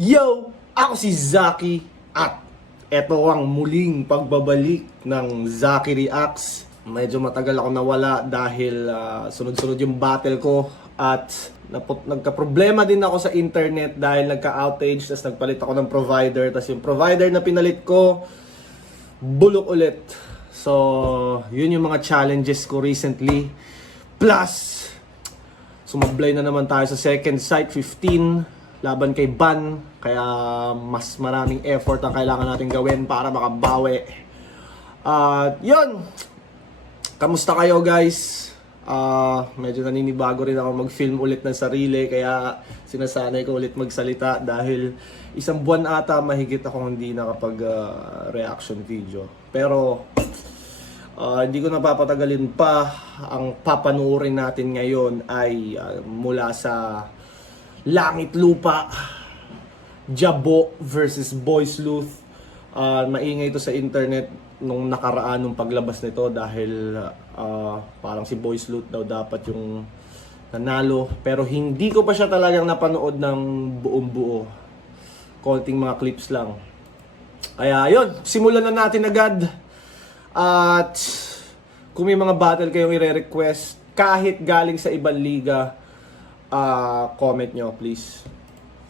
Yo! Ako si Zaki at eto ang muling pagbabalik ng Zaki Reacts. Medyo matagal ako nawala dahil sunod-sunod yung battle ko at nagka-problema din ako sa internet dahil nagka-outage, tapos nagpalit ako ng provider, tapos yung provider na pinalit ko bulok ulit. So, yun yung mga challenges ko recently. Plus, sumablay na naman tayo sa second site 15 laban kay Ban, kaya mas maraming effort ang kailangan natin gawin para makabawi. Yun, kamusta kayo guys? Medyo naninibago rin ako mag-film ulit ng sarili, kaya sinasanay ko ulit magsalita dahil isang buwan ata mahigit akong hindi nakapag reaction video. Pero hindi ko napapatagalin pa. Ang papanuorin natin ngayon ay mula sa Langit Lupa, Jabo versus Boy Sleuth. Maingay ito sa internet nung nakaraan nung paglabas nito dahil parang si Boy Sleuth daw dapat yung nanalo. Pero hindi ko pa siya talagang napanood ng buong buo. Konting mga clips lang. Kaya yun, simulan na natin agad. At kung may mga battle kayong i-request kahit galing sa ibang liga, comment nyo please.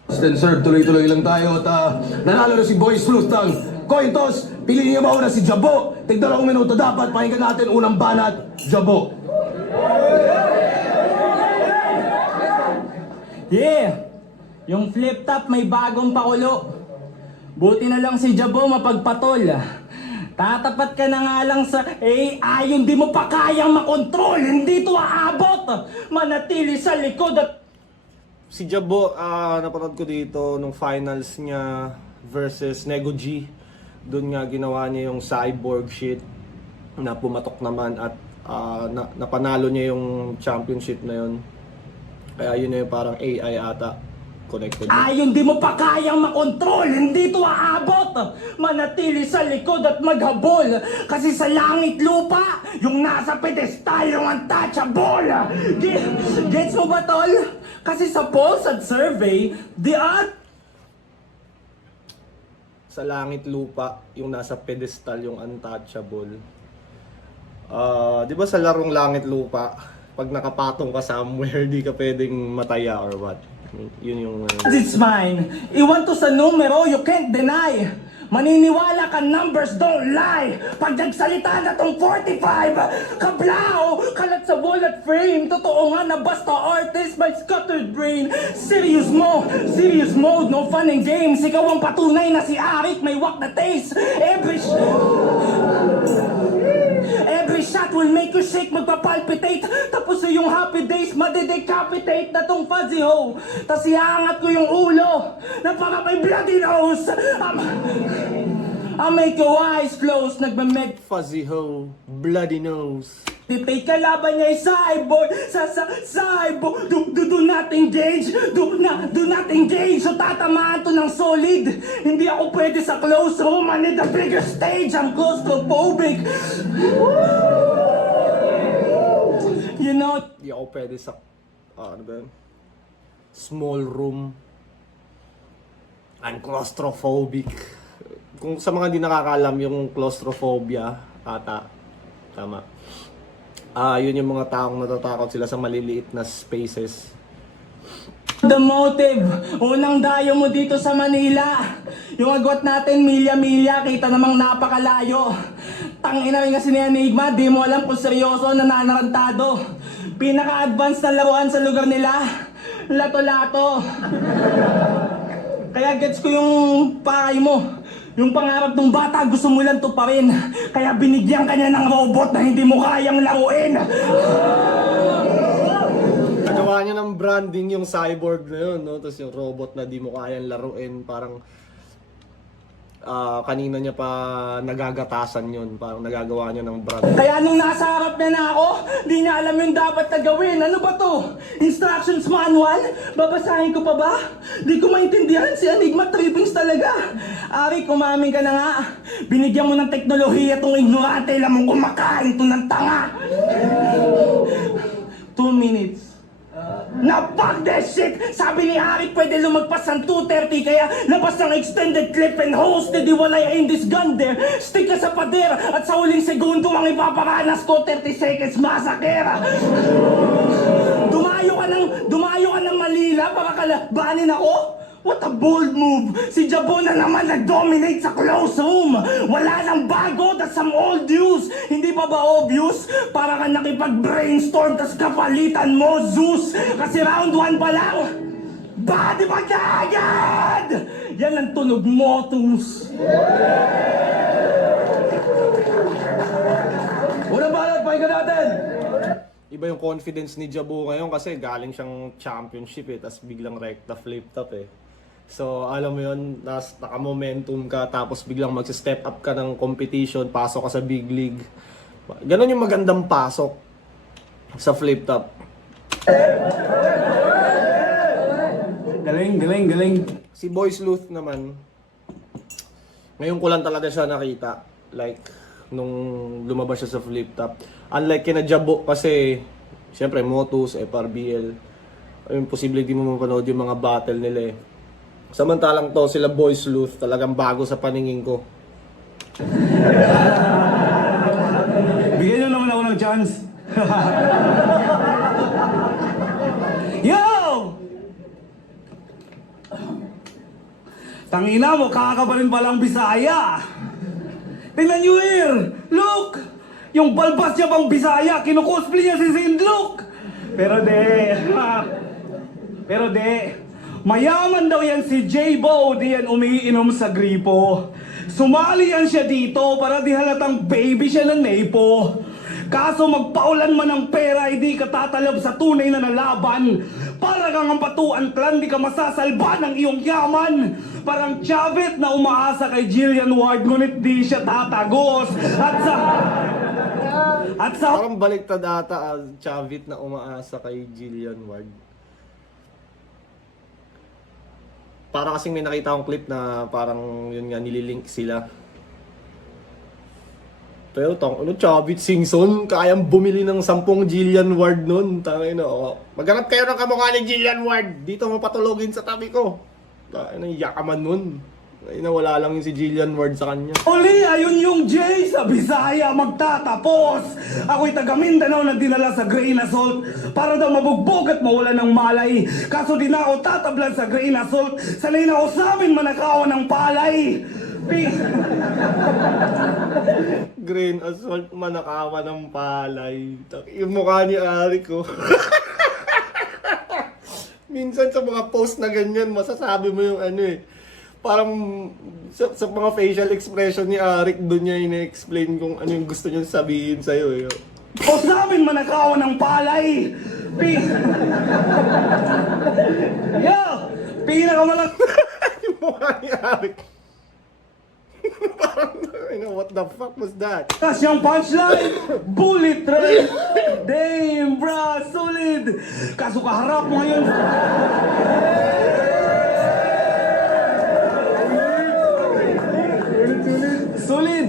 Then sir, tuloy-tuloy lang tayo at nanalo na si Boy Sleuth ng coin toss. Piliin niyo mauna si Jabo. Tig-2 minuto dapat. Pakinggan natin unang banat, Jabo. Yeah! Yung flip top may bagong pakulo. Buti na lang si Jabo mapagpatol. Tatapat ka na nga lang sa AI, hindi mo pa kayang makontrol, hindi to aabot. Manatili sa likod at... Si Jabo, napanood ko dito nung finals niya versus Nego G. Doon nga ginawa niya yung cyborg shit na pumatok naman at napanalo niya yung championship na yun. Kaya yun na yung parang AI ata. Connected. Ay, hindi mo pa kayang makontrol, hindi to aabot. Manatili sa likod at maghabol. Kasi sa langit lupa, yung nasa pedestal, yung untouchable. Gets mo ba, tol? Kasi sa polls at survey, Sa langit lupa, yung nasa pedestal, yung untouchable. Di ba sa larong langit lupa, pag nakapatong ka somewhere, di ka pwedeng mataya or what? Yun yung... It's mine. Iwan to sa numero, you can't deny. Maniniwala ka, numbers don't lie. Pag nagsalita na tong 45, kablao, kalat sa wall at frame. Totoo nga na basta artist, my scattered brain. Serious mode, no fun and games. Ikaw ang patunay na si Arik, may wak na taste. Every shot will make you shake, magpapalpitate. Tapos yung happy days, madedecapitate na tong fuzzy hoe. Tas iangat ko yung ulo na para may bloody nose. I'll make your eyes close, nagmameg Fuzzy hoe, bloody nose. Titay kalaban niya yung cyborg, sa cyborg. Do not engage, do not engage. So tatamaan to ng solid. Hindi ako pwede sa close room, I need a bigger stage. I'm claustrophobic. You know, Di ako pwede sa... ano ba yun? Small room. I'm claustrophobic. Kung sa mga di nakakalam yung claustrophobia, ata, tama. Yun yung mga taong natatakot sila sa maliliit na spaces. the motive. Unang dayo mo dito sa Manila. Yung agwat natin, milya-milya, kita namang napakalayo. Tangina rin kasi ni Enigma, di mo alam kung seryoso, nananarantado. Pinaka-advance na laruan sa lugar nila, lato-lato. Kaya gets ko yung pakay mo. Yung pangarap ng bata, gusto mo lang to pa rin. Kaya binigyan ka niya ng robot na hindi mo kayang laruin. Nagawa niya ng branding yung cyborg na yun, no? Tapos yung robot na di mo kayang laruin, parang kanina niya pa nagagatasan yun, parang nagagawa niya ng brand. Kaya nung nasa harap niya na ako, di niya alam yung dapat na gawin. Ano ba to? Instructions manual? Babasahin ko pa ba? Di ko maintindihan, si Enigma trippings talaga. Ari, kumamin ka na nga. Binigyan mo ng teknolohiya tong ignorante, alam mong kumakain to ng tanga. 2 minutes. Na fuck that shit! Sabi ni Arik pwede lumagpas ng 230 kaya labas ng extended clip and hosted iwalay in this gun there. Stick ka sa pader at sa huling segundo ang ipaparanas ko 30 seconds massacre. Dumayo ka ng Manila para kalabanin ako? What a bold move! Si Jabo na naman nag-dominate sa close room! Wala nang bago, that's some old news! Hindi pa ba obvious? Para ka nakipag-brainstorm tas kapalitan mo, Zeus! Kasi round 1 pa lang! Body bag na agad! Yan ang tunog mo, Tus! Unang banat, pakinggan natin! Iba yung confidence ni Jabo ngayon kasi galing siyang championship eh, tapos biglang rekta flip top eh. So, alam mo yun, naka-momentum ka, tapos biglang mag-step up ka ng competition, pasok ka sa big league. Ganon yung magandang pasok sa flip top. Galing. Si Boy Sleuth naman, ngayon ko lang talaga siya nakita. Like, nung lumabas siya sa flip top. Unlike kina Jabo kasi, syempre, Motus, FRBL, ayun, posible di mo mapanood yung mga battle nila eh. Samantalang to, sila Boy Sleuth, talagang bago sa paningin ko. Bigyan nyo naman ako ng chance. Yo! Tangina mo, kakabalin palang Bisaya. Tingnan nyo here! Look! Yung balbas niya pang Bisaya, kinukosplay niya si Zindlook! Pero de, mayaman daw yan si J-Bo, di yan umiinom sa gripo. Sumali yan siya dito para di halatang baby siya ng Nepo. Kaso magpaulan man ng pera, hindi ka tatalab sa tunay na nalaban. Para kang ang Batuan Clan, di ka masasalba ng iyong yaman. Parang Chavit na umaasa kay Jillian Ward, ngunit di siya tatagos. At sa Parang baliktad ata ang Chavit na umaasa kay Jillian Ward. Para kasing may nakita akong clip na parang yun nga nililink sila. Pero ano, Chavit Singson, kayang bumili ng 10 Jillian Ward nun. Tangay na, oh. Maghanap kayo ng kamukha ni Jillian Ward. Dito mo patulogin sa tabi ko. Tangay na, yakaman nun. Ay na, wala lang yung si Jillian Ward sa kanya. uli, ayun yung J sa Bisaya magtatapos. Ako'y taga Mindanao na dinala sa grain assault para daw mabugbog at mawala ng malay. Kaso di na ako tatablan sa grain assault. Sanay na ako sa amin manakawan ng palay. Grain assault, manakawa ng palay. Yung mukha ni Arik ko. Minsan sa mga post na ganyan, masasabi mo yung ano eh. Parang sa mga facial expression ni Arik, doon niya ina-explain kung ano yung gusto niya sabihin sa'yo eh. O sa amin manakawan ng palay. Yo! Pinakamalak... Yung mukha ni Arik. Parang, what the fuck was that? Tapos yung punchline, bullet train. Damn, bro, solid. Kaso kaharap mo ngayon. Solid.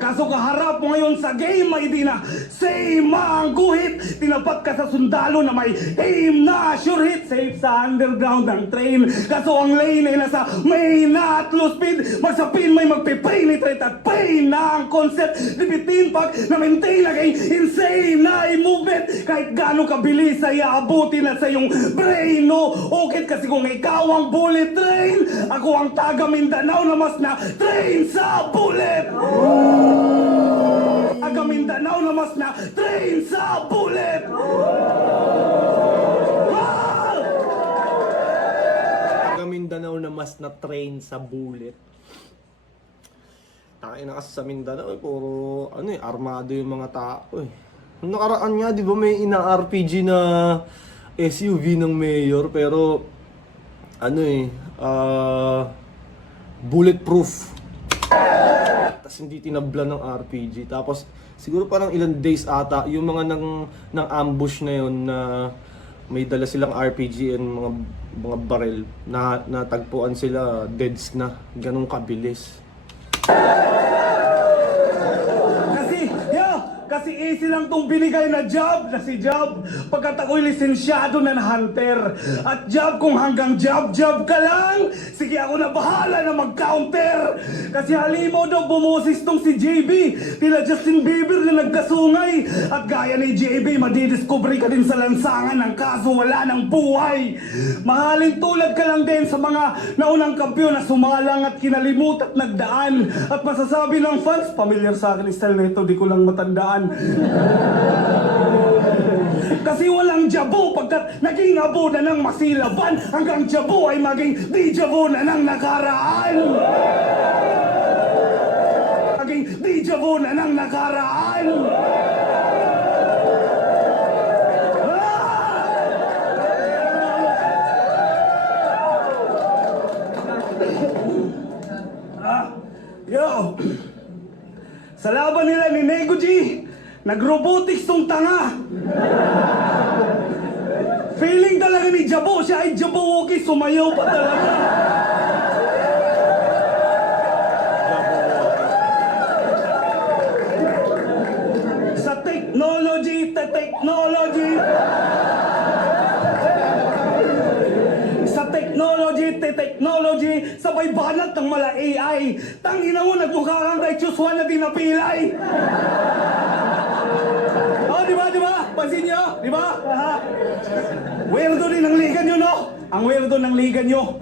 Kaso kaharap mo ngayon sa game, may di na same ang guhit. Tinapat ka sa sundalo na may aim na sure hit. Safe sa underground ng train. Kaso ang lane ay nasa main at low speed. Magsapin may magpipenetrate at pain na ang concept. Lipitin pag na-maintain na kay insane na i-movement. Kahit gano'ng kabilis ay aabutin na sa iyong brain. No, okay kasi kung ikaw ang bullet train, ako ang taga Mindanao na mas na train sa bullet. Aga Mindanao na mas na train sa bullet! Taga Mindanao na mas na train sa bullet. Tayo na kasi sa Mindanao, puro ano eh, armado yung mga tao eh. Nung nakaraan nga, di ba may ina-RPG na SUV ng mayor, pero ano eh, bulletproof. Tapos hindi tinabla ng RPG. Tapos siguro parang ilang days ata yung mga nang ambush na yon na may dala silang RPG and mga barrel na natagpuan sila deads na ganong kabilis. Kasi easy lang tong binigay na job na si Job pagkat ako'y lisensyado na hunter. At Job, kung hanggang job ka lang, sige ako na bahala na mag-counter. Kasi halimaw daw bumoses tong si JB, tila Justin Bieber na nagkasungay. At gaya ni JB, madidiscovery ka din sa lansangan ng kaso wala ng buhay. Mahalin tulad ka lang din sa mga naunang kampiyon na sumalang at kinalimut at nagdaan. At masasabi ng fans, familiar sa akin style na ito, di ko lang matandaan. Kasi walang jabo pagkat naging abo na ng masilaban, hanggang jabo ay maging di jabo na ng nakaraan. Maging di jabo na ng nakaraan. Yo! Sa laban nila ni Nego G, nag-robotics tong tanga. Feeling talaga ni Jabo, siya ay Jabawookie, sumayaw pa talaga. Sa technology, technology, sabay banat ng mala AI. Tangina mo, nagmukha kang righteous one na dinapilay. Oh, di ba? Pansin nyo? Di ba? Weirdo din ang liga nyo, no? Ang weirdo ng liga nyo.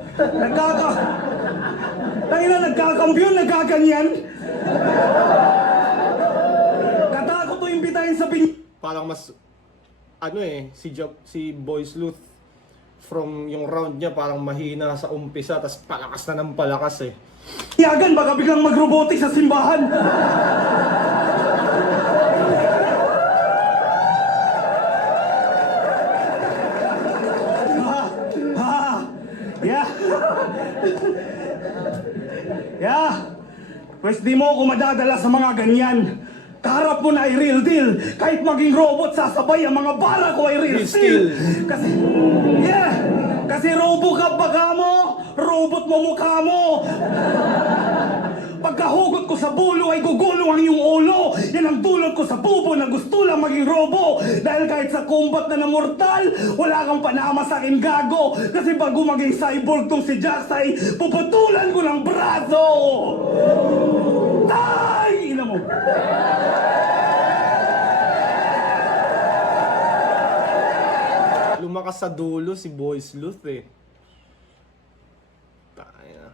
Tangina, nagkakampiyon, nagkaganyan. Katakot to imbitahin sa Parang mas, si Boy Sleuth, from yung round niya parang mahina sa umpisa, tas palakas na ng palakas eh. Yagan, baka biglang mag-robotics sa simbahan. Yeah. Pwes di mo ako madadala sa mga ganyan. Kaharap mo na ay real deal. Kahit maging robot, sasabay ang mga bala ko ay real steel. Kasi Robocop baka mo, robot mo mukha mo. Pagkahugot ko sa bulo ay gugulong ang iyong ulo. Yan ang dulot ko sa bubo na gusto lang maging robo. Dahil kahit sa combat na mortal, wala kang panama sa akin, gago. Kasi bago maging cyborg tong si Jaxay, puputulan ko ng braso. Tay! Ina mo. Lumakas sa dulo si Boy Sleuth eh. Tayo na.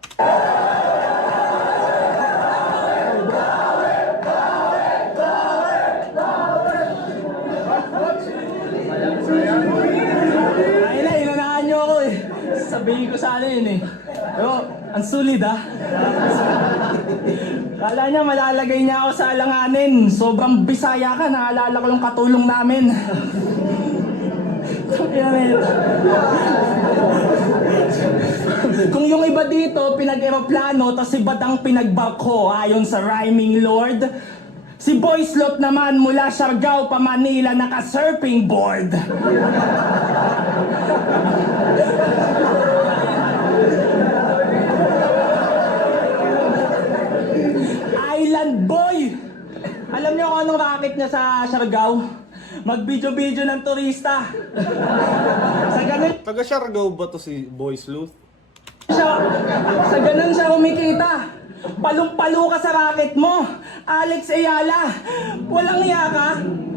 Ay na, inanahan niyo ako eh. Sabihin ko sana yun eh. Pero, ang sulit ah. Kala niya malalagay niya ako sa alanganin. Sobrang bisaya ka, naalala ko yung katulong namin. Kung yung iba dito, pinag-aeroplano, tapos si Badang pinag-bako ayon sa rhyming lord. Si Boy Sleuth naman mula Siargao pa Manila naka-surfing board. Island boy! Alam niyo kung anong racket niya sa Siargao? Mag-video-video ng turista. Sa ganun Taga Siargao ba to si Boy Sleuth? sa ganun siya kumikita. Palong-palo ka sa racket mo. Alex Ayala, walang iya ka.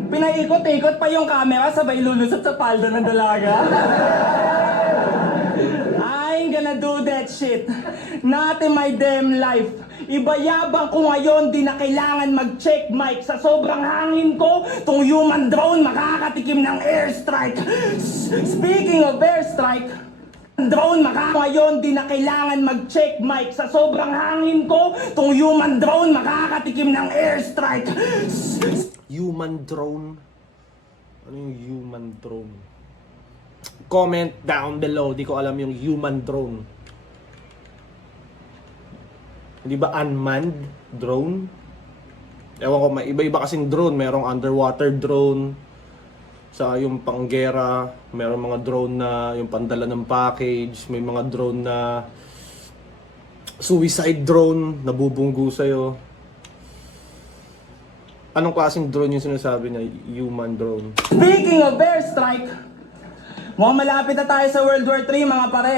Pinaikot-ikot pa yung camera sabay lulusot sa paldo ng dalaga. I ain't gonna do that shit. Not in my damn life. Ibayabang ko ngayon, di na kailangan mag-check mic. Sa sobrang hangin ko, tong human drone makakatikim ng airstrike. Speaking of airstrike, drone ngayon, di na kailangan mag-check mic. Sa sobrang hangin ko, tong human drone makakatikim ng airstrike. Human drone? Ano yung human drone? Comment down below, di ko alam yung human drone. Hindi ba unmanned drone? Ewan ko, may iba-iba kasing drone. Merong underwater drone. Sa yung panggera, merong mga drone na yung pandala ng package. May mga drone na suicide drone, nabubunggo sa'yo. Anong klaseng drone yung sinasabi na human drone? Speaking of airstrike, mukhang malapit na tayo sa World War III mga pare.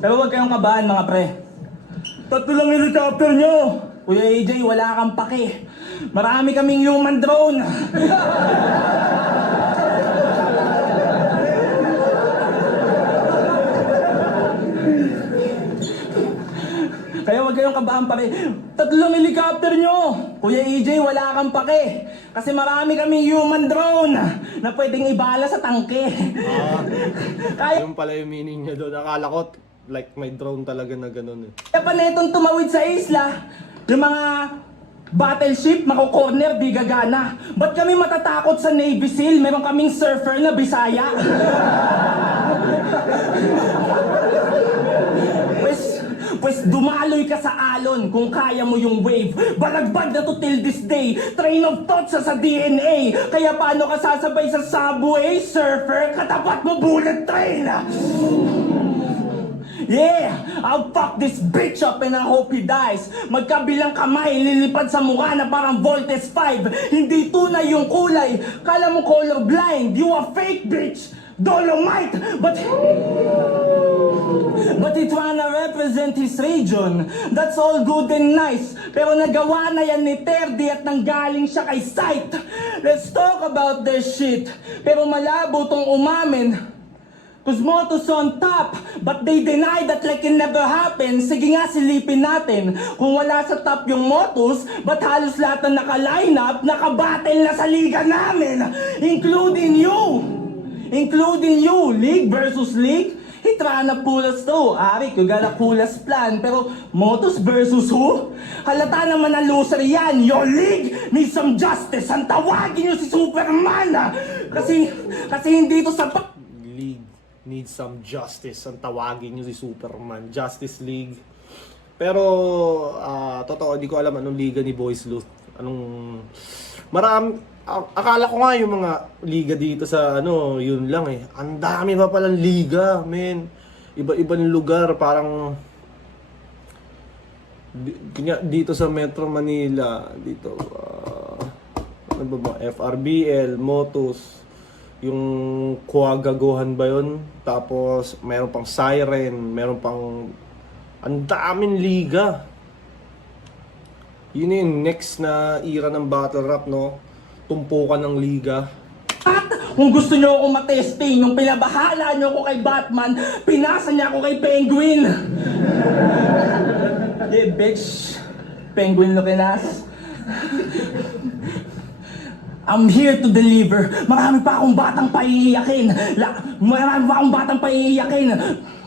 Pero huwag kayong kabahan mga pre. 3 lang helicopter nyo! Kuya AJ, wala kang pake. Marami kaming human drone. Kaya huwag kayong kabahan pare. 3 helicopter nyo! Kuya AJ, wala kang pake. Kasi marami kaming human drone na pwedeng ibala sa tangke. Kaya Yung pala yung meaning niya doon. Akala ko like may drone talaga na ganun eh. pa netong tumawid sa isla, yung mga battleship, mako-corner, di gagana. Ba't kami matatakot sa Navy SEAL? Meron kaming surfer na Bisaya. Pues dumaloy ka sa alon kung kaya mo yung wave. Balagbag na to till this day. Train of thought sa DNA. Kaya paano ka sasabay sa subway, surfer? Katapat mo bullet train. Yeah, I'll fuck this bitch up and I hope he dies. Magkabilang kamay, lilipad sa mukha na parang Voltes 5. Hindi tunay yung kulay. Kala mo colorblind. You a fake bitch. Dolomite. But he tryna represent his region. That's all good and nice. Pero nagawa na yan ni Terdy at nanggaling siya kay Sight. Let's talk about this shit. Pero malabo tong umamin. Cause Motos on top, but they deny that like it never happened. Sige nga, silipin natin. Kung wala sa top yung Motos, but halos lahat na naka-lineup, naka-battle na sa liga namin. Including you. Including you, league versus league. Hitrana pulas to, Arik, you got a pulas plan. Pero Motos versus who? Halata naman na loser yan. Your league needs some justice. Ang tawagin nyo si Superman. Kasi hindi to sapat. League needs some justice. Ang tawagin nyo si Superman. Justice League. Pero, totoo, di ko alam anong liga ni Boys Loot. Akala ko nga yung mga liga dito sa yun lang eh. Ang dami pa palang liga, men. Iba-ibang lugar, parang dito sa Metro Manila, dito ano ba, FRBL, Motos, yung Kuagaguhan ba yun? Tapos meron pang Siren, meron pang ang daming liga. Yun yung next na era ng battle rap, no? Tumpukan ng liga. At kung gusto nyo ako matesting, yung pinabahala nyo ako kay Batman, pinasa niya ako kay Penguin. Yeah, bitch. Penguin looking ass. I'm here to deliver. Marami pa akong batang paiiyakin.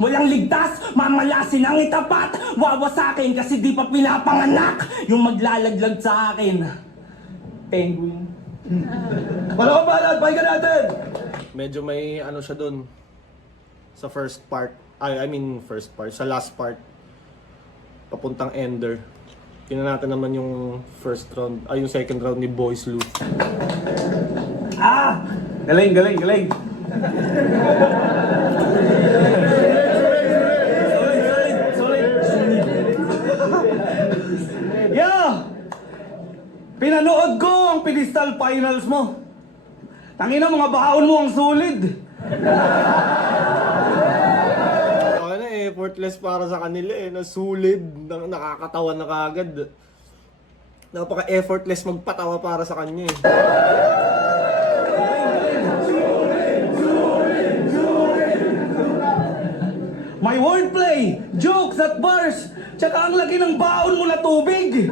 Walang ligtas, mamalasin ang itapat. Wawasakin kasi di pa pinapanganak yung maglalaglag sa akin. Penguin. Wala ba lahat? Pakinggan natin! Medyo may siya dun sa first part. First part. Sa last part. Papuntang Ender. Tingnan natin naman yung first round. Yung second round ni Boys Loot. Galing, galing, galing. Yeah! Pinanood ko ang pedestal finals mo. Tangina, mga baon mo ang solid. Effortless para sa kanila nasulit, nakakatawa na kagad. Napaka-effortless magpatawa para sa kanya May wordplay, jokes at bars, tsaka ang laki ng baon mo na tubig.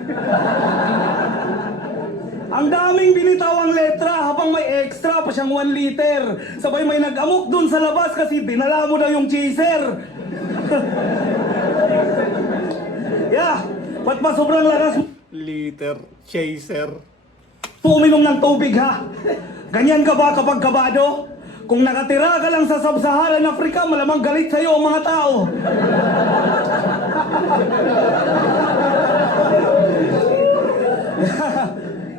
Ang daming binitawang letra habang may extra pa siyang 1 liter. Sabay may nag-amok dun sa labas kasi dinala mo na yung chaser. Yeah, ba't ba sobrang lakas Liter, chaser. uminom ng tubig ha? Ganyan ka ba kapag kabado? Kung nakatira ka lang sa Sub-Saharan Africa, malamang galit sa'yo ang mga tao.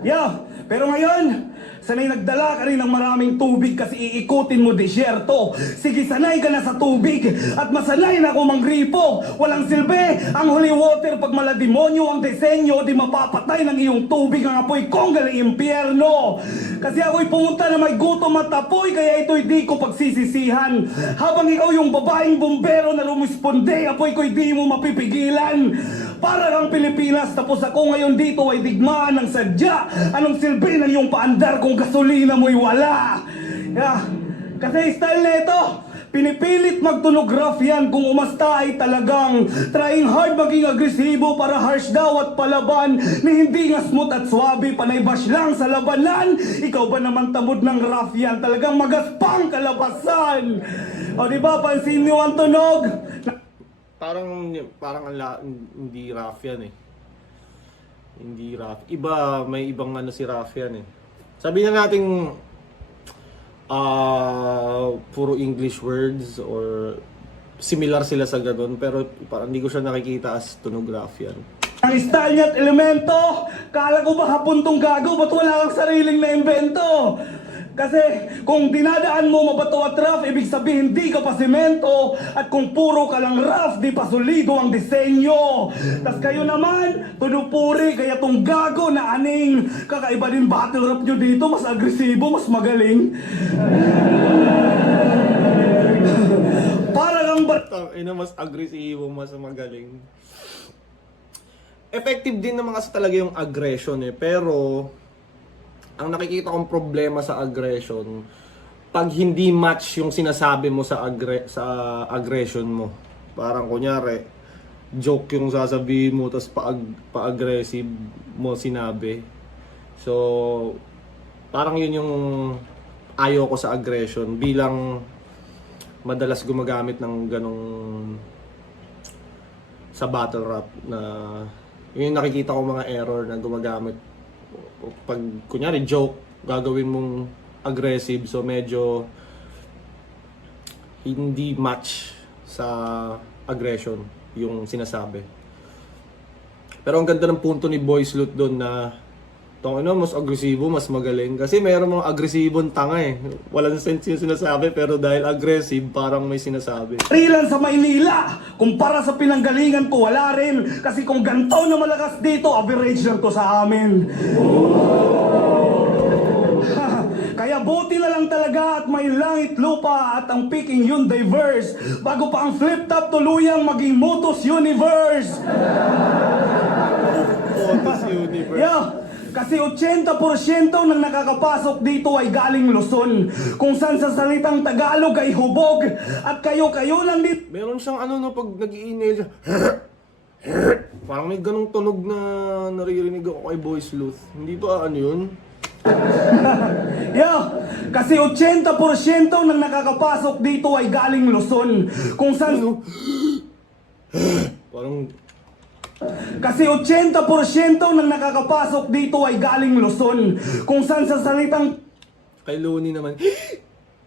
Yeah, pero ngayon, Sanay nagdala ka rin ng maraming tubig kasi iikutin mo desyerto. Sige, sanay ka na sa tubig at masanay na ako mangripo. Walang silbi ang holy water pag malademonyo ang disenyo, di mapapatay ng iyong tubig ang apoy kong galing impyerno. Kasi ako'y pumunta na may gutom at apoy, kaya ito'y di ko pagsisisihan. Habang ikaw yung babaeng bumbero na lumisponde, apoy ko'y di mo mapipigilan. Para kang Pilipinas, tapos ako ngayon dito ay digmaan ng sadya. Anong silbi ng iyong paandar kung gasolina mo'y wala? Yeah. Kasi style na ito, pinipilit magtunog rough yan kung umasta ay talagang trying hard maging agresibo para harsh daw at palaban ni hindi nga smooth at swabe, panay bash lang sa labanan. Ikaw ba naman tamod ng rough yan, talagang magaspang kalabasan. O diba, pansin niyo ang tunog? Parang hindi rough yan eh. Hindi rough. Iba, may ibang ano si rough yan eh. Sabihin na natin puro English words or similar sila sa ganun, pero parang hindi ko siya nakikita as tunog rough yan. Ang style niya at elemento, kala ko ba hapon tong gago, ba't wala kang sariling na invento? Kasi kung dinadaan mo mabato at rough, ibig sabihin di ka pa semento. At kung puro ka lang rough, di pa solido ang disenyo. Tas kayo naman, tunupuri, kaya tong gago na aning. Kakaiba din battle rap nyo dito, mas agresibo, mas magaling. Para lang ba... Mas agresibo, mas magaling. Effective din naman kasi talaga yung aggression eh, pero ang nakikita kong problema sa aggression, pag hindi match yung sinasabi mo sa aggression mo. Parang kunyari, joke yung sasabihin mo, tapos pa-aggressive mo sinabi. So, parang yun yung ayaw ko sa aggression. Bilang madalas gumagamit ng ganong sa battle rap na yun yung nakikita ko mga error na gumagamit. Pag kunyari joke, gagawin mong aggressive, so medyo hindi match sa aggression yung sinasabi. Pero ang ganda ng punto ni Boy Sleuth doon na mas agresibo, mas magaling. Kasi mayroong mga agresibong tanga eh. Walang sense yung sinasabi, pero dahil aggressive, parang may sinasabi. Rilan sa Maynila, kumpara sa pinanggalingan ko, wala rin. Kasi kung ganito na malakas dito, average lang to sa amin. Kaya buti na lang talaga at may langit lupa at ang picking yun diverse. Bago pa ang flip top tuluyang maging Motos Universe. Motos Universe. Yeah. Kasi 80% ng nakakapasok dito ay galing Luzon, kung saan sa salitang Tagalog ay hubog, at kayo lang dito. Meron siyang pag nag-i-inhale siya, parang may ganong tunog na naririnig ako kay Boy Sleuth. Hindi ba yun? Yeah, kasi 80% ng nakakapasok dito ay galing Luzon, kung saan... Parang... Kasi 80% ng nakakapasok dito ay galing Luzon, kung saan sa salitang... Kay Looney naman,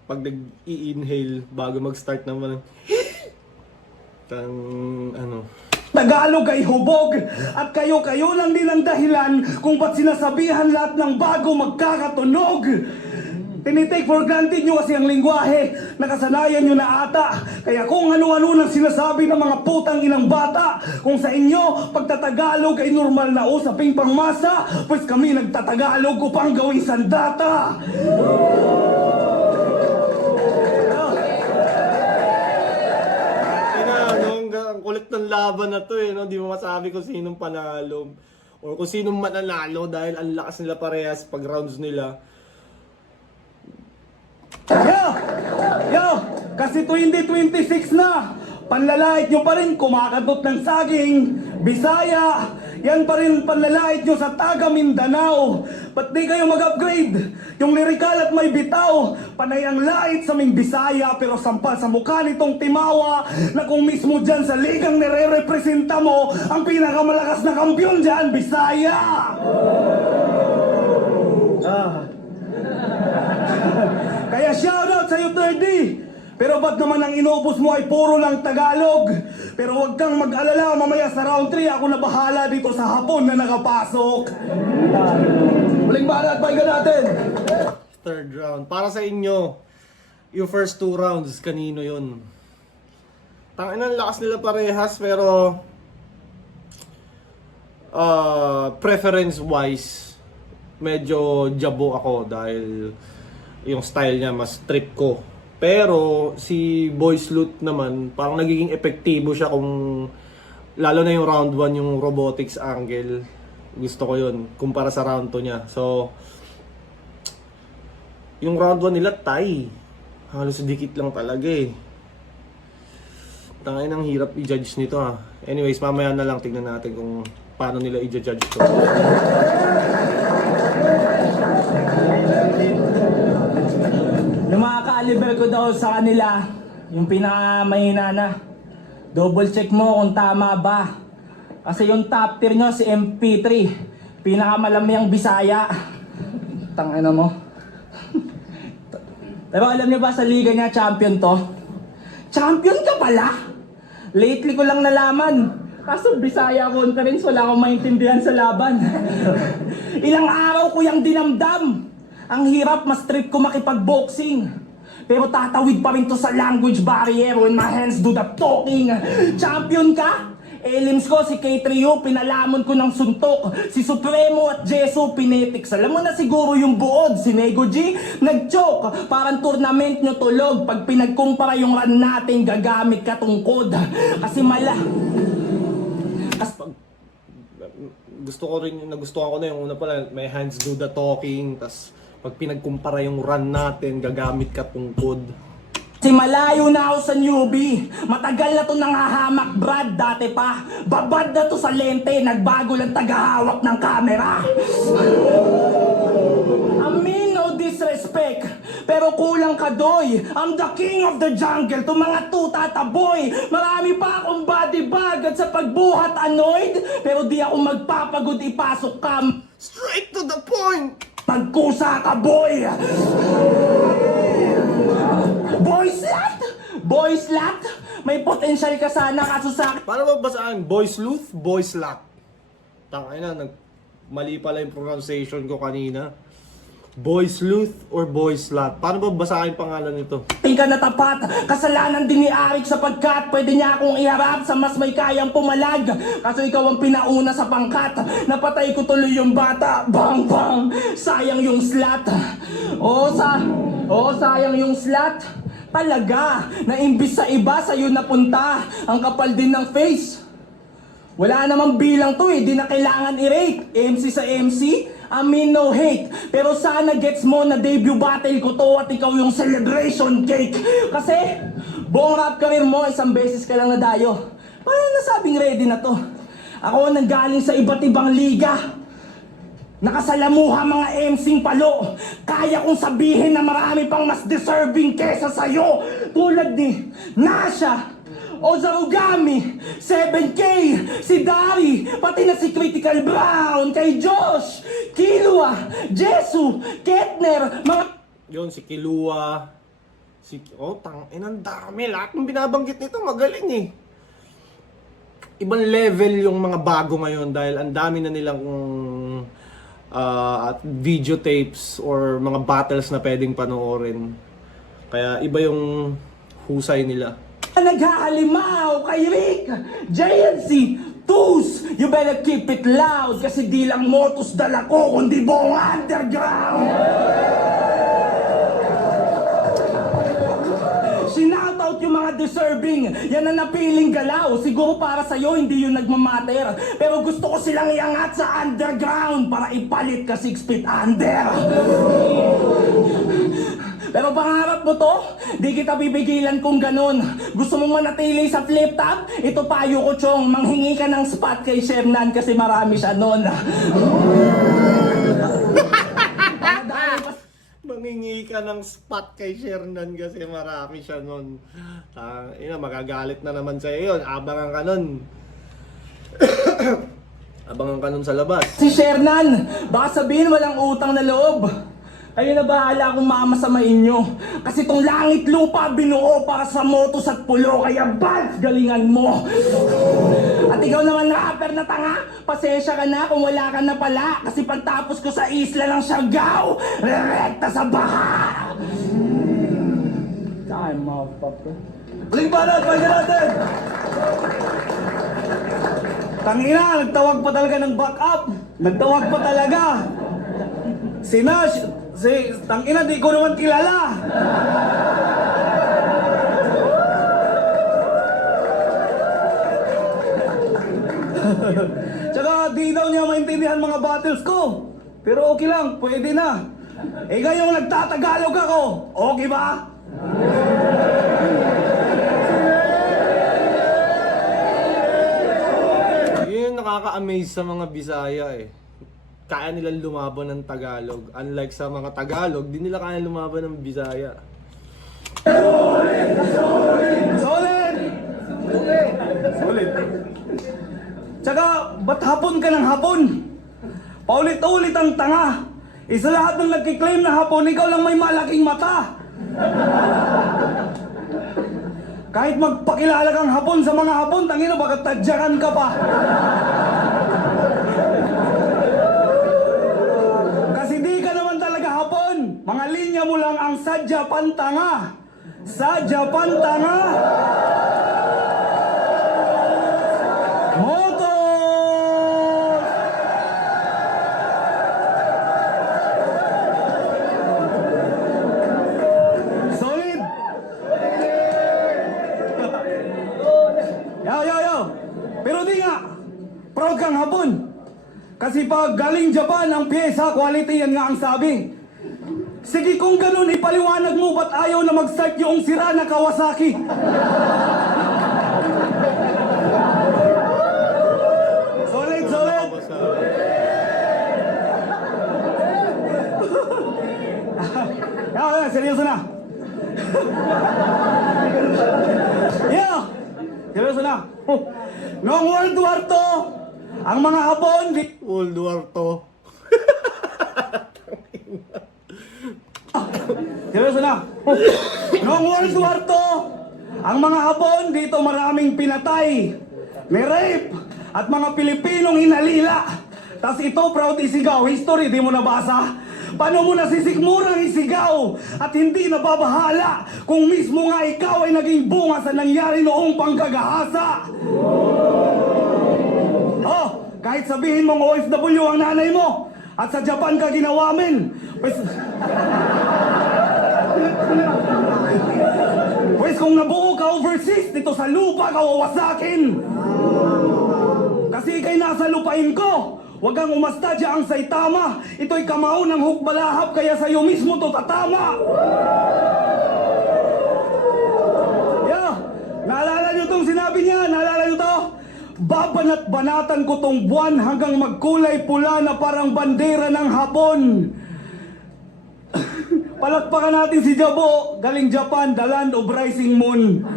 pag nag-i-inhale bago mag-start naman, Tagalog ay hubog, at kayo lang din ang dahilan kung ba't sinasabihan lahat ng bago magkakatunog. Tinitake for granted nyo kasi ang lingwahe, nakasanayan nyo na ata. Kaya kung ano-ano nang sinasabi ng mga putang inang bata, kung sa inyo, pagtatagalog ay normal na usaping pangmasa, pues kami nagtatagalog upang gawing sandata. Ang kulit ng laban na to eh, no? Di mo masabi kung sinong panalo or kung sinong mananalo dahil ang lakas nila parehas pag rounds nila. Kasi 2026 na, panlalait nyo pa rin kumakatot ng saging, Bisaya, yan pa rin panlalait nyo sa taga Mindanao. Ba't di kayo mag-upgrade? Yung lirikal at may bitaw, panay ang lait sa ming Bisaya, pero sampal sa mukha nitong Timawa, na kung mismo dyan sa ligang nire-representa mo, ang pinakamalakas na kampiyon dyan, Bisaya! Kaya shoutout sa'yo, 3D! Pero ba't naman ang inubos mo ay puro lang Tagalog? Pero huwag kang mag-alala, mamaya sa round 3 ako na bahala dito sa hapon na nakapasok. Muling banat, pakinggan natin. third round. Para sa inyo, yung first 2 rounds, kanino yun? Tangina, lakas nila parehas, pero preference-wise, medyo jabo ako dahil yung style niya mas trip ko. Pero si Boy Sleuth naman, parang nagiging epektibo siya kung lalo na yung round 1 yung robotics angle. Gusto ko yun kumpara sa round 2 niya. So yung round 1 nila tie. Halos dikit lang talaga eh. Tangin, ang hirap i-judge nito ha. Anyways, mamaya na lang tignan natin kung paano nila i-judge to. Yung mga ka-caliber ko daw sa kanila, yung pinakamahina na, double check mo kung tama ba. Kasi yung top tier nyo si MP3, pinakamalamyang Bisaya. Tangina mo. Pero alam niyo ba sa liga niya champion to? Champion ka pala? Lately ko lang nalaman. Kaso Bisaya Conference, wala akong maintindihan sa laban. Ilang araw ko yung dinamdam. Ang hirap, mas trip ko makipag-boxing. Pero tatawid pa rin to sa language barrier when my hands do the talking. Champion ka? Elims ko si K3U, pinalamon ko ng suntok. Si Supremo at Jesu, pinetiks. Alam mo na siguro yung buod. Si Nego G, nag-choke. Parang tournament nyo tulog. Pag pinagkumpara yung run natin, gagamit ka tungkod. Kasi Gusto ko rin, nagustuhan ko na yung una pala, may hands do the talking. Tas pag pinagkumpara yung run natin, gagamit ka tungkod. Si malayo na ako sa newbie. Matagal na to nangahamak, Brad. Dati pa. Babad na to sa lente. Nagbago lang tagahawak ng camera. I mean, no disrespect. Pero kulang ka, Doy. I'm the king of the jungle. To mga tutataboy. Marami pa akong body bag at sa pagbuhat annoyed. Pero di ako magpapagod ipasok ka. Straight to the point! Magkusa ka, boy! Boy slut! Boy slut! May potential ka sana kaso sa akin. Paano ba basaan? Boy Sleuth? Boy Slut? Tangay na, mali pala yung pronunciation ko kanina. Boy Sleuth or Boy Slut? Paano ba basahin pangalan nito? Ka na tapat, kasalanan din ni Arik sapagkat pwede niya akong iharap sa mas may kayang pumalag. Kaso ikaw ang pinauna sa pangkat, napatay ko tuloy yung bata. Bang bang, sayang yung slut. Sayang yung slut. Talaga, na imbis sa iba sa'yo napunta. Ang kapal din ng face. Wala namang bilang to eh, di na kailangan i-rate. MC sa MC, I mean no hate. Pero sana gets mo na debut battle ko to at ikaw yung celebration cake. Kasi, buong rap career mo, isang beses ka lang nadayo. Paano nasabing ready na to? Ako ang nanggaling sa iba't ibang liga. Nakasalamuha mga MC'ng palo. Kaya kong sabihin na marami pang mas deserving kesa sa'yo. Tulad ni Nasha, Ozarugami, 7K, si Dari, pati na si Critical Brown, kay Josh, Kilua, Jesu, Ketner, mga... Yun, si Kilua. Ang dami. Lahat ng binabanggit nito, magaling eh. Ibang level yung mga bago ngayon dahil ang dami na nilang at video tapes or mga battles na pwedeng panoorin. Kaya iba yung husay nila. Naghahalimaw kay Rick, JNC, Tus, you better keep it loud kasi di lang motos dala ko kundi buong underground. Sinoutout yung mga deserving, yan ang napiling galaw. Siguro para sa'yo hindi yun nagmamatter. Pero gusto ko silang iangat sa underground para ipalit ka 6 feet under. Pero pangarap mo to, di kita bibigilan kung ganun. Gusto mong manatili sa flip top? Ito payo ko, Chong, manghingi ka ng spot kay Shernan kasi marami siya nun. Mangingi ka ng spot kay Shernan kasi marami siya nun. Magagalit na naman sa'yo yun. Abangan ka nun. Abangan ka nun sa labas. Si Shernan, baka sabihin walang utang na loob. Kayo na bahala kung mamasamain nyo. Kasi tong langit lupa binuo para sa motos at pulo. Kaya Bals, galingan mo. At ikaw naman rapper na tanga, pasensya ka na kung wala ka na pala. Kasi pagtapos ko sa isla ng Siargao, rerekta sa baha. Time out, papa. Huling banat, pakinggan natin! Tangina, nagtawag pa talaga ng backup. Nagtawag pa talaga. Si Nash, tangina, di ko naman kilala. Tsaka di daw niya maintindihan mga battles ko. Pero okay lang, pwede na. Eh ngayong nagtatagalog ako, okay ba? Yun yung nakaka-amaze sa mga Bisaya eh. Kaya nilang lumaban ng Tagalog. Unlike sa mga Tagalog, di nila kaya lumaban ng Bisaya. Solid! Solid! Tsaka, ba't hapon ka ng hapon? Paulit-ulit ang tanga. Isa lahat ng nagkiklaim na hapon, ikaw lang may malaking mata. Kahit magpakilala kang hapon sa mga hapon, tangino, baka tadyakan ka pa. Kasi di ka naman talaga hapon. Mga linya mo lang ang sadya pantanga. Sadya pantanga. Moto! Solid! Yo! Pero di nga, proud kang hapon. Kasi pag galing Japan ang pyesa, quality yan nga ang sabi. Sige kung ganun, ipaliwanag mo ba't ayaw na mag-start yung sira na Kawasaki? Solid! Seryoso na. Seryoso na. Noong World War II, ang mga Hapon, World War II. seryoso na. Noong World War II, ang mga Hapon dito maraming pinatay, may rape, at mga Pilipinong inalila. Tapos ito, proud isigaw, history, di mo nabasa? Paano mo nasisikmurang isigaw at hindi nababahala kung mismo nga ikaw ay naging bunga sa nangyari noong panggagahasa? Oh, kahit sabihin mong OFW ang nanay mo at sa Japan ka ginawamin, pues kung nabuo ka overseas, dito sa lupa ka wawasakin. Kasi ikay nasa lupain ko. Huwag kang umasta dyan ang Saitama. Ito'y kamao ng hukbalahap, kaya sa'yo mismo to tatama. Naalala nyo tong sinabi niya? Naalala nyo to? Babanat-banatan ko tong buwan hanggang magkulay pula na parang bandera ng Hapon. Palakpakan natin si Jabo, galing Japan, the land of rising moon.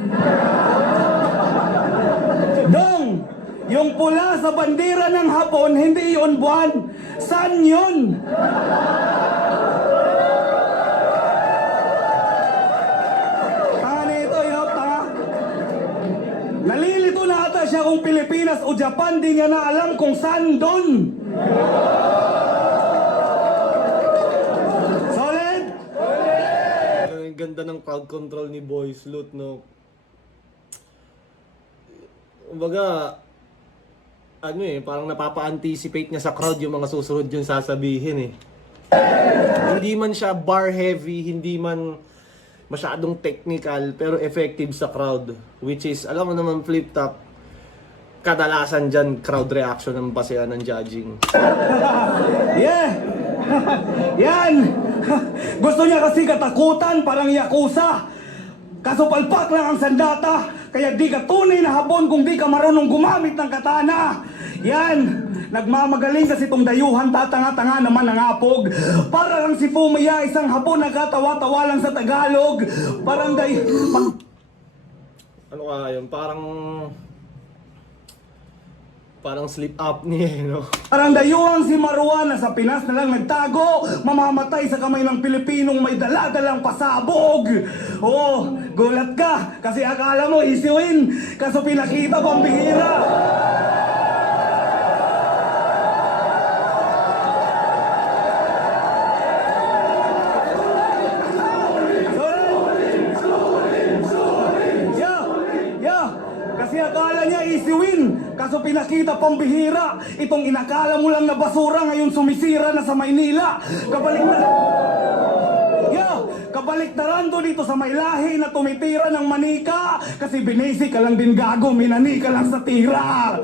Dong! Yung pula sa bandera ng Hapon, hindi yun buwan. Sun yun? Tanga nito, tanga. Nalilito na ata siya kung Pilipinas o Japan, di niya na alam kung saan doon. Solid? Ang ganda ng crowd control ni Boys Loot, no? Kumbaga, parang napapa-anticipate niya sa crowd yung mga susunod yung sasabihin eh. Hindi man siya bar heavy, hindi man masyadong technical, pero effective sa crowd. Which is, alam mo naman flip top, kadalasan dyan crowd reaction ang basehan ng judging. Yeah! Yan! Gusto niya kasi katakutan, parang yakuza. Kaso palpak lang ang sandata, kaya di ka tunay na Hapon kung di ka marunong gumamit ng katana. Yan! Nagmamagaling kasi tong dayuhan, tatanga-tanga naman ang apog. Para lang si Fumiya, isang Hapon nagkatawa-tawa lang sa Tagalog. Parang Ano kaya yun? Parang Parang sleep apnea, no? Parang dayuhang si Marwan na sa Pinas na lang nagtago, mamamatay sa kamay ng Pilipinong may dala-dalang pasabog. Oo, gulat ka kasi akala mo easy win, kaso pinakita pang bihira. Kasi akala niya easy win, kaso pinakita pang bihira. Itong inakala mo lang na basura ngayon sumisira na sa Maynila. Kabaliktaran to dito sa may lahi na tumitira ng manika. Kasi binisi ka lang din gago, minani ka lang sa tira.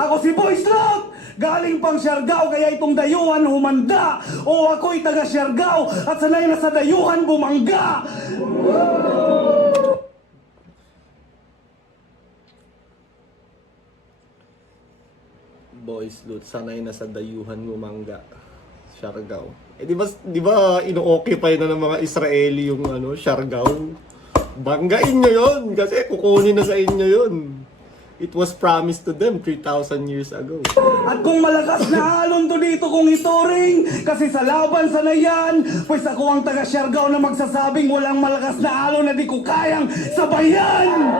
Ako si Boy Slot, galing pang Siargao, kaya itong dayuhan humanda. O ako'y taga Siargao at sanay na sa dayuhan bumangga. Boys, Lut, sanay na sa dayuhan Mumanga, Siargao. Di ba ino-occupy na ng mga Israeli yung Siargao? Banggain nyo yun kasi kukunin na sa inyo yun. It was promised to them 3,000 years ago. At kung malakas na alon to dito kung ituring, kasi sa laban sa nayan, pues ako ang taga Siargao na magsasabing walang malakas na alon na di ko kayang sabayan!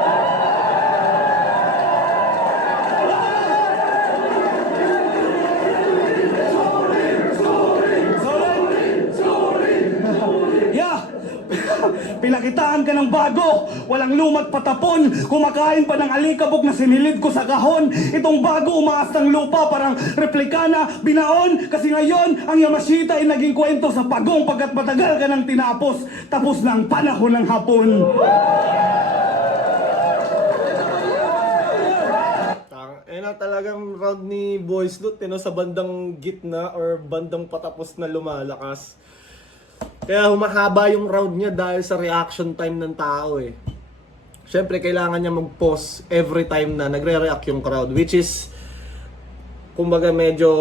Pinakitaan ka ng bago, walang lumat patapon, kumakain pa ng alikabok na sinilid ko sa kahon. Itong bago umaas ng lupa, parang replika na binaon. Kasi ngayon, ang Yamashita ay naging kwento sa pagong pagkat matagal ka ng tinapos. Tapos na ang panahon ng hapon. Na talagang round ni Boys Lut, sa bandang gitna or bandang patapos na lumalakas. Kaya humahaba yung round niya dahil sa reaction time ng tao eh. Siyempre, kailangan niya mag-pause every time na nagre-react yung crowd. Which is, kumbaga medyo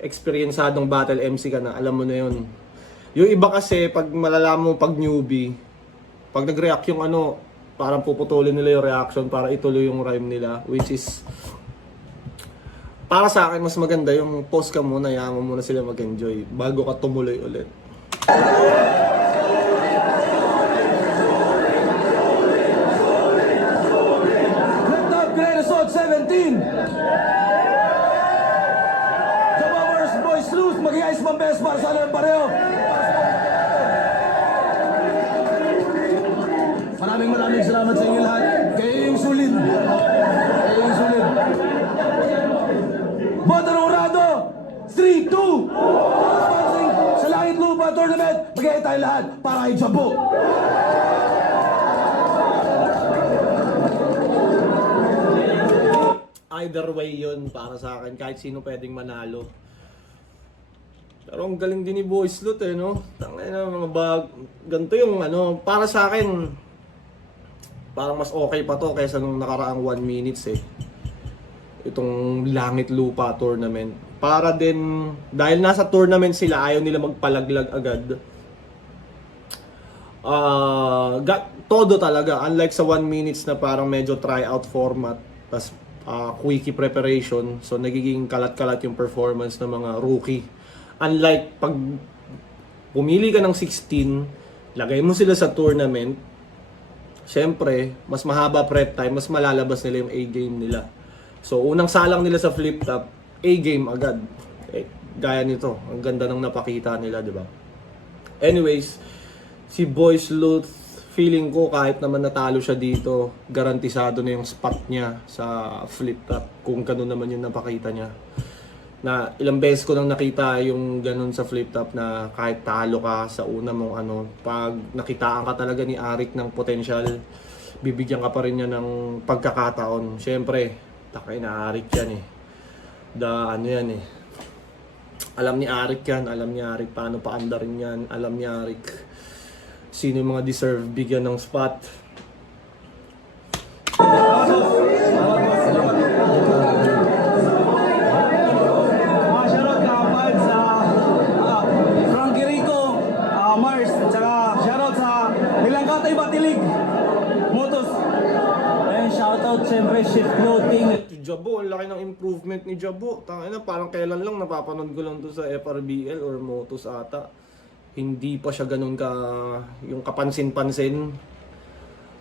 experienceadong battle MC ka na. Alam mo na yun. Yung iba kasi, pag malalaman mo pag newbie, pag nag-react yung parang puputulin nila yung reaction para ituloy yung rhyme nila. Which is, para sa akin, mas maganda yung pause ka muna, yaman muna sila mag-enjoy bago ka tumuloy ulit. Left up, Great Assault 17. Jabowers, Boys Sleuth, mag-iayos mang best para sa alam pareho. Maraming salamat sa inyo lahat. Kayo yung sulit. Boto ng Urado, 3, 2. Sa Langit Lupa Tournament, magigay tayo lahat para kay Jabo. Either way yun para sa akin, kahit sino pwedeng manalo. Pero ang galing din ni Boys Lut no? Tangina mga ganito yung para sa akin, parang mas okay pa to kaysa nung nakaraang 1 minutes eh. Itong Langit Lupa Tournament. Para din, dahil nasa tournament sila, ayaw nila magpalaglag agad. Todo talaga. Unlike sa 1 minutes na parang medyo tryout format, tas quickie preparation. So nagiging kalat-kalat yung performance ng mga rookie. Unlike pag pumili ka ng 16, lagay mo sila sa tournament, syempre, mas mahaba prep time, mas malalabas nila yung A-game nila. So, unang salang nila sa flip top, A-game agad. Gaya nito, ang ganda ng napakita nila, di ba? Anyways, si Boys Lut, feeling ko kahit naman natalo siya dito, garantisado na yung spot niya sa flip top, kung ganun naman yung napakita niya. Na ilang beses ko nang nakita yung ganun sa flip top na kahit talo ka sa una mong pag nakitaan ka talaga ni Arik ng potential, bibigyan ka pa rin niya ng pagkakataon. Siyempre, takay na Arik yan eh. Yan eh. Alam ni Arik yan, alam ni Arik paano paandarin yan, alam ni Arik sino yung mga deserve bigyan ng spot. Shoutout syempre shift loading. Si Jabo, ang laki ng improvement ni Jabo. Tangina, parang kailan lang napapanood ko lang to sa FRBL or Motos ata. Hindi pa siya ganun ka yung kapansin-pansin.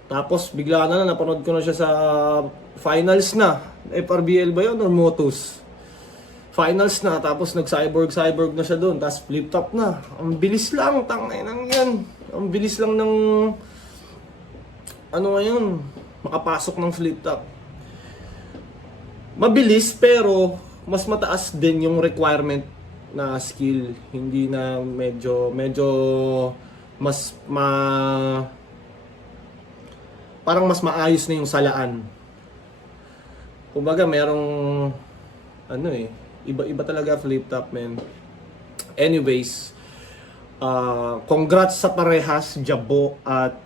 Tapos bigla na napanood ko na siya sa finals na. FRBL ba yun or Motos? Finals na, tapos nag-cyborg na siya doon, tapos flip top na. Ang bilis lang, tangina yan. Ang bilis lang ng ano ngayon, makapasok ng flip top. Mabilis pero mas mataas din yung requirement na skill. Hindi na medyo mas parang mas maayos na yung salaan. Kumbaga merong ano iba talaga flip top, man. Anyways, congrats sa parehas, Jabo at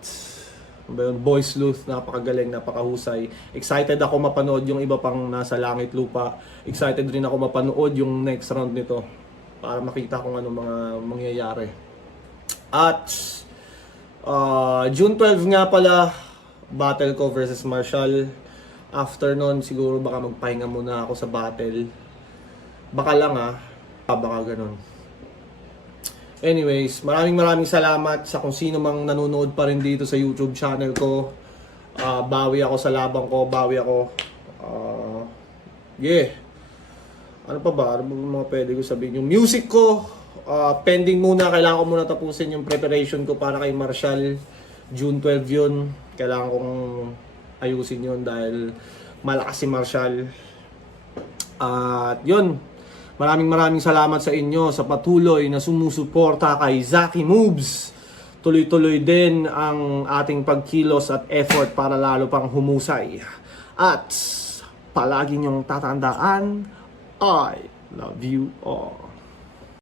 Boys Sleuth. Napakagaling, napakahusay. Excited ako mapanood yung iba pang nasa langit lupa. Excited rin ako mapanood yung next round nito para makita kung ano mga mangyayari. At June 12 nga pala, battle ko versus Marshall. After nun, siguro baka magpahinga muna ako sa battle. Baka lang baka ganun. Anyways, maraming salamat sa kung sino mang nanonood pa rin dito sa YouTube channel ko. Bawi ako sa labang ko, bawi ako. Ano pa ba? Ano ba mga pwede ko sabihin? Yung music ko, pending muna. Kailangan ko muna tapusin yung preparation ko para kay Marshall. June 12 yun. Kailangan kong ayusin yun dahil malakas si Marshall. At yun. Maraming salamat sa inyo sa patuloy na sumusuporta kay Zaki Moves. Tuloy-tuloy din ang ating pagkilos at effort para lalo pang humusay. At palagi niyong tatandaan, I love you all.